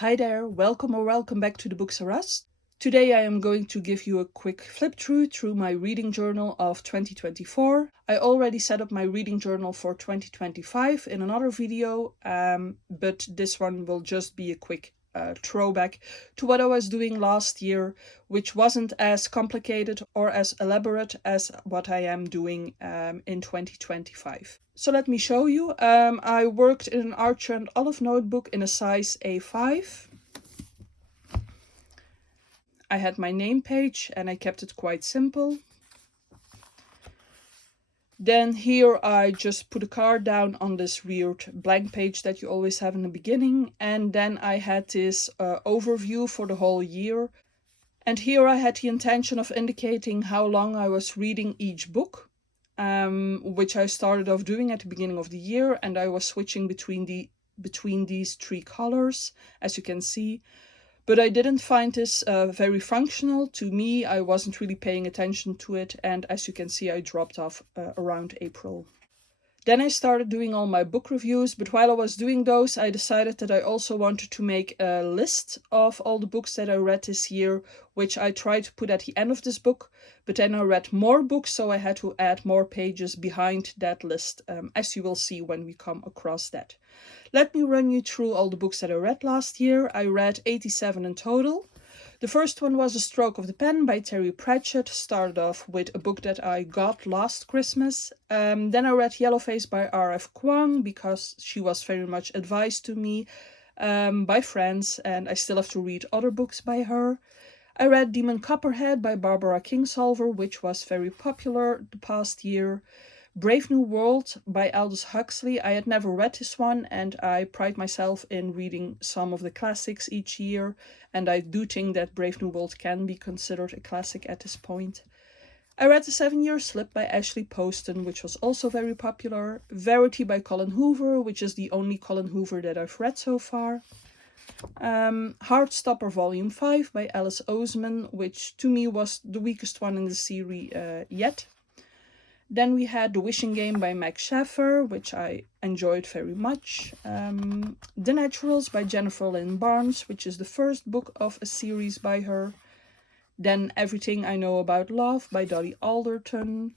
Hi there, welcome or welcome back to the Books R Us. Today I am going to give you a quick flip through my reading journal of 2024. I already set up my reading journal for 2025 in another video, but this one will just be a quick throwback to what I was doing last year, which wasn't as complicated or as elaborate as what I am doing in 2025. So let me show you. I worked in an Archer and Olive notebook in a size A5. I had my name page and I kept it quite simple. Then here I just put a card down on this weird blank page that you always have in the beginning. And then I had this overview for the whole year. And here I had the intention of indicating how long I was reading each book, which I started off doing at the beginning of the year. And I was switching between these three colors, as you can see. But I didn't find this very functional. To me, I wasn't really paying attention to it, and as you can see, I dropped off around April. Then I started doing all my book reviews, but while I was doing those, I decided that I also wanted to make a list of all the books that I read this year, which I tried to put at the end of this book, but then I read more books, so I had to add more pages behind that list, as you will see when we come across that. Let me run you through all the books that I read last year. I read 87 in total. The first one was A Stroke of the Pen by Terry Pratchett. Started off with a book that I got last Christmas. Then I read Yellowface by R.F. Kuang because she was very much advised to me by friends, and I still have to read other books by her. I read Demon Copperhead by Barbara Kingsolver, which was very popular the past year. Brave New World by Aldous Huxley. I had never read this one, and I pride myself in reading some of the classics each year, and I do think that Brave New World can be considered a classic at this point. I read The 7-Year Slip by Ashley Poston, which was also very popular. Verity by Colin Hoover, which is the only Colin Hoover that I've read so far. Heartstopper Volume 5 by Alice Oseman, which to me was the weakest one in the series yet. Then we had The Wishing Game by Meg Shaffer, which I enjoyed very much. The Naturals by Jennifer Lynn Barnes, which is the first book of a series by her. Then Everything I Know About Love by Dolly Alderton.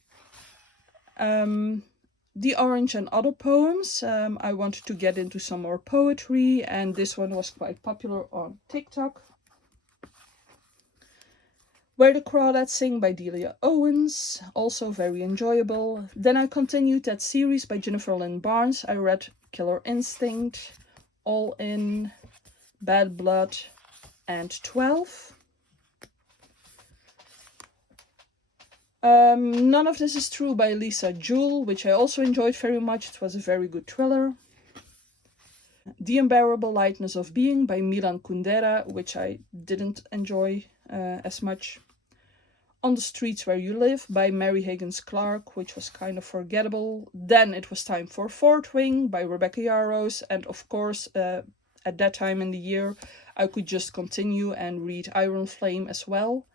The Orange and Other Poems. I wanted to get into some more poetry, and this one was quite popular on TikTok. Where the Crawdads Sing by Delia Owens, also very enjoyable. Then I continued that series by Jennifer Lynn Barnes. I read Killer Instinct, All In, Bad Blood, and 12. None of This Is True by Lisa Jewell, which I also enjoyed very much. It was a very good thriller. The Unbearable Lightness of Being by Milan Kundera, which I didn't enjoy as much. On the Streets Where You Live by Mary Higgins Clark, which was kind of forgettable. Then it was time for Fourth Wing by Rebecca Yarros, and of course, at that time in the year, I could just continue and read Iron Flame as well.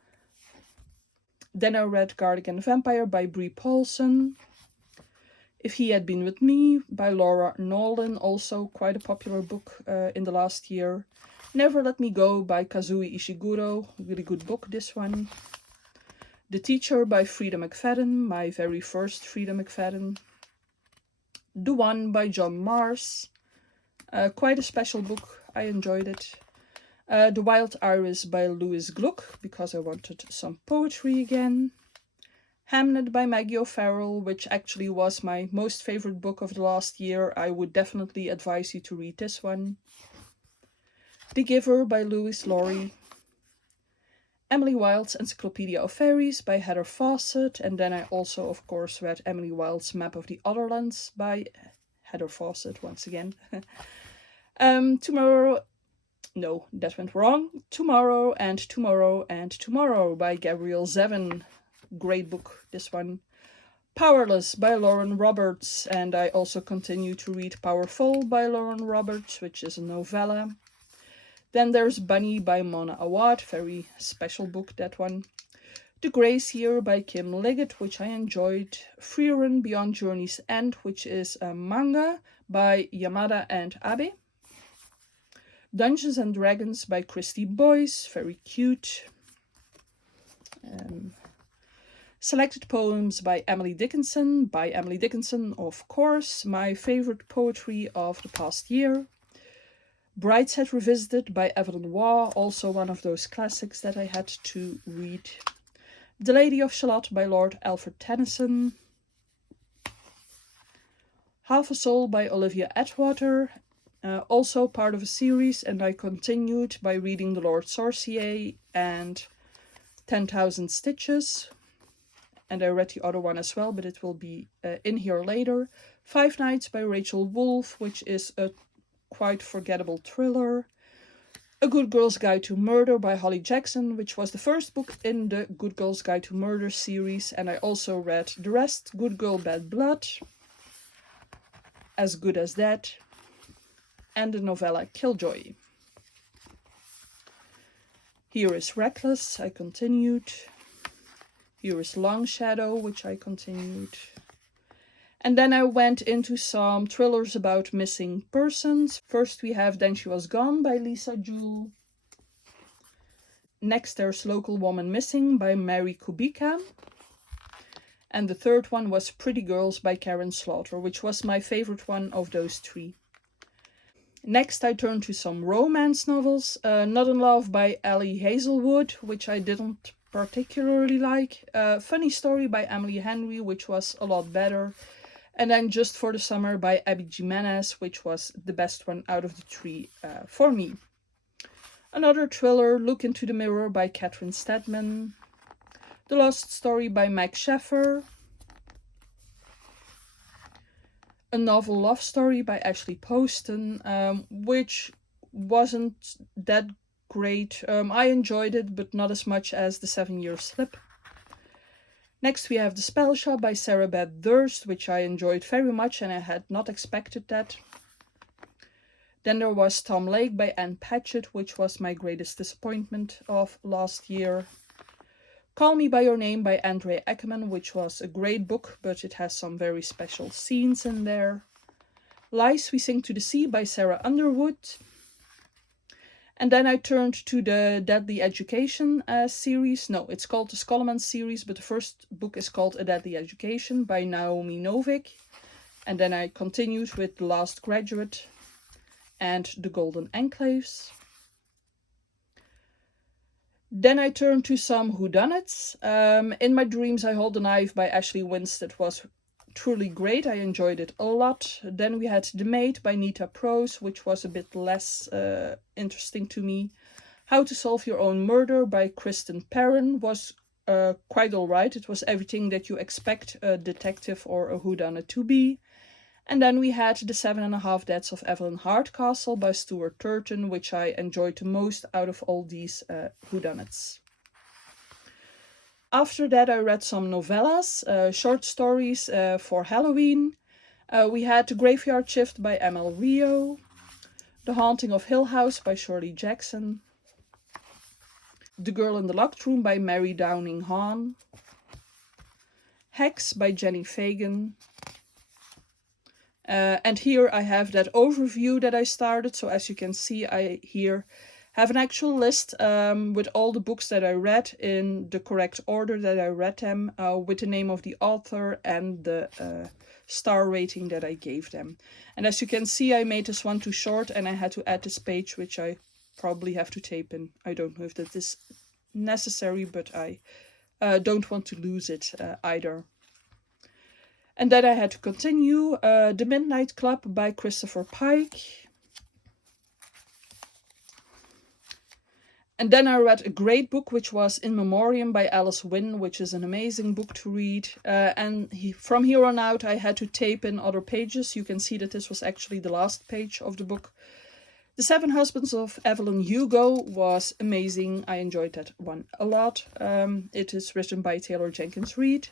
Then I read Cardigan Vampire by Brie Paulson. If He Had Been With Me by Laura Nolan, also quite a popular book in the last year. Never Let Me Go by Kazuo Ishiguro, really good book, this one. The Teacher by Frida McFadden, my very first Frida McFadden. The One by John Mars, quite a special book, I enjoyed it. The Wild Iris by Louis Gluck, because I wanted some poetry again. Hamnet by Maggie O'Farrell, which actually was my most favorite book of the last year. I would definitely advise you to read this one. The Giver by Louise Laurie. Emily Wilde's Encyclopedia of Fairies by Heather Fawcett, and then I also, of course, read Emily Wilde's Map of the Otherlands by Heather Fawcett once again. Tomorrow and Tomorrow and Tomorrow by Gabrielle Zevin. Great book, this one. Powerless by Lauren Roberts, and I also continue to read Powerful by Lauren Roberts, which is a novella. Then there's Bunny by Mona Awad, very special book, that one. The Gracier by Kim Liggett, which I enjoyed. Frieren Beyond Journey's End, which is a manga by Yamada and Abe. Dungeons and Dragons by Christy Boyce, very cute. Selected Poems by Emily Dickinson, of course, my favorite poetry of the past year. Brideshead Revisited by Evelyn Waugh, also one of those classics that I had to read. The Lady of Shalott by Lord Alfred Tennyson. Half a Soul by Olivia Atwater, also part of a series, and I continued by reading The Lord Sorcier and 10,000 Stitches. And I read the other one as well, but it will be in here later. Five Nights by Rachel Wolf, which is a quite forgettable thriller. A Good Girl's Guide to Murder by Holly Jackson, which was the first book in the Good Girl's Guide to Murder series, and I also read the rest. Good Girl, Bad Blood, As Good as That, and the novella Killjoy. Here is Reckless, I continued. Here is Long Shadow, which I continued. And then I went into some thrillers about missing persons. First we have Then She Was Gone by Lisa Jewell. Next there's Local Woman Missing by Mary Kubica. And the third one was Pretty Girls by Karen Slaughter, which was my favorite one of those three. Next I turned to some romance novels. Not in Love by Ellie Hazelwood, which I didn't particularly like. Funny Story by Emily Henry, which was a lot better. And then Just for the Summer by Abby Jimenez, which was the best one out of the three for me. Another thriller, Look into the Mirror by Catherine Stedman. The Lost Story by Meg Sheffer. A Novel Love Story by Ashley Poston, which wasn't that great. I enjoyed it, but not as much as The 7 Year Slip. Next we have The Spell Shop by Sarah Beth Durst, which I enjoyed very much and I had not expected that. Then there was Tom Lake by Anne Patchett, which was my greatest disappointment of last year. Call Me By Your Name by Andre Ackerman, which was a great book, but it has some very special scenes in there. Lies We Sing to the Sea by Sarah Underwood. And then I turned to the Deadly Education series. No, it's called the Scholomans series, but the first book is called A Deadly Education by Naomi Novik. And then I continued with The Last Graduate and The Golden Enclaves. Then I turned to some whodunits. In My Dreams I Hold the Knife by Ashley Winstead was truly great. I enjoyed it a lot. Then we had The Maid by Nita Prose, which was a bit less interesting to me. How to Solve Your Own Murder by Kristen Perrin was quite alright. It was everything that you expect a detective or a whodunit to be. And then we had The 7.5 Deaths of Evelyn Hardcastle by Stuart Turton, which I enjoyed the most out of all these whodunits. After that I read some novellas, short stories for Halloween. We had The Graveyard Shift by ML Rio, The Haunting of Hill House by Shirley Jackson, The Girl in the Locked Room by Mary Downing Hahn, Hex by Jenny Fagan. And here I have that overview that I started. So as you can see, I here have an actual list with all the books that I read in the correct order that I read them, with the name of the author and the star rating that I gave them. And as you can see, I made this one too short and I had to add this page, which I probably have to tape in. I don't know if that is necessary, but I don't want to lose it either. And then I had to continue The Midnight Club by Christopher Pike. And then I read a great book, which was In Memoriam by Alice Wynne, which is an amazing book to read. From here on out, I had to tape in other pages. You can see that this was actually the last page of the book. The Seven Husbands of Evelyn Hugo was amazing. I enjoyed that one a lot. It is written by Taylor Jenkins Reid.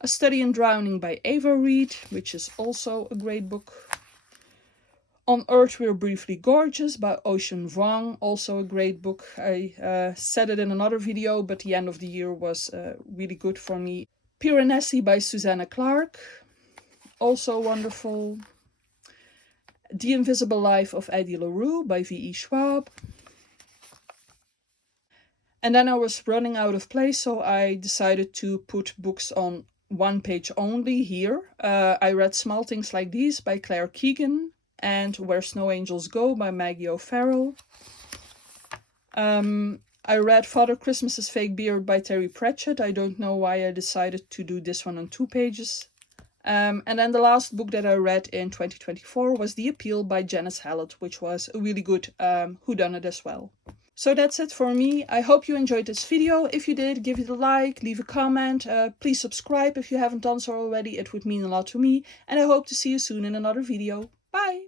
A Study in Drowning by Ava Reid, which is also a great book. On Earth We're Briefly Gorgeous by Ocean Vuong, also a great book. I said it in another video, but the end of the year was really good for me. Piranesi by Susanna Clarke, also wonderful. The Invisible Life of Addie LaRue by V.E. Schwab. And then I was running out of place, so I decided to put books on one page only here. I read Small Things Like These by Claire Keegan and Where Snow Angels Go by Maggie O'Farrell. I read Father Christmas's Fake Beard by Terry Pratchett. I don't know why I decided to do this one on 2 pages. And then the last book that I read in 2024 was The Appeal by Janice Hallett, which was a really good whodunit as well. So that's it for me. I hope you enjoyed this video. If you did, give it a like, leave a comment. Please subscribe if you haven't done so already. It would mean a lot to me. And I hope to see you soon in another video. Bye!